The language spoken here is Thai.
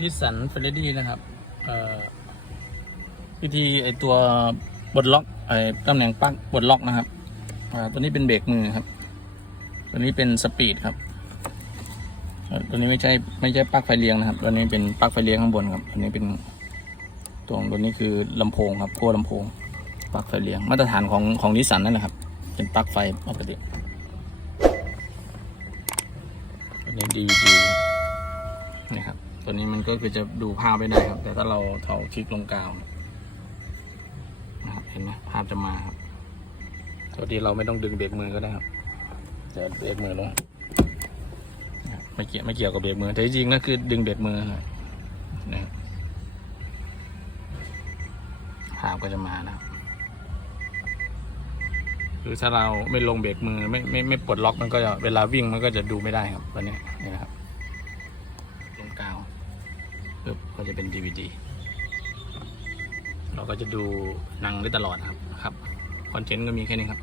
นิสสันเฟรดดี้นะครับวิธีไอตัวบดล็อกไอตำแหน่งปลั๊กบดล็อกนะครับตัวนี้เป็นเบรกมือครับ ตัวนี้เป็นสปีดครับ ตัวนี้ไม่ใช่ไม่ใช่ปลั๊กไฟเลี้ยงนะครับ ตัวนี้เป็นปลั๊กไฟเลี้ยงข้างบนครับ ตัวนี้เป็นตัวตัวนี้คือลำโพงครับขั้วลำโพงปลั๊กไฟเลี้ยงมาตรฐานของของนิสสันนั่นแหละครับ เป็นปลั๊กไฟปกติตัวนี้ดีดีนี่ครับ ตัวนี้มันก็คือจะดูภาพไม่ได้ครับ แต่ถ้าเราเถาคลิกลงกาวนะครับเห็นไหมภาพจะมาครับตัวที่เราไม่ต้องดึงเบรกมือก็ได้ครับจะเบรกมือลงนะครับไม่เกี่ยวไม่เกี่ยวกับเบรกมือ แต่จริงๆก็คือดึงเบรกมือครับนะครับภาพก็จะมานะครับคือถ้าเราไม่ลงเบรกมือไม่ไม่ไม่ปลดล็อกมันก็จะเวลาวิ่งมันก็จะดูไม่ได้ครับตัวนี้นี่นะครับลงกาวปึ๊บ ก็จะเป็น DVD เราก็จะดูหนังได้ตลอดครับครับคอนเทนต์ก็มีแค่นี้ครับ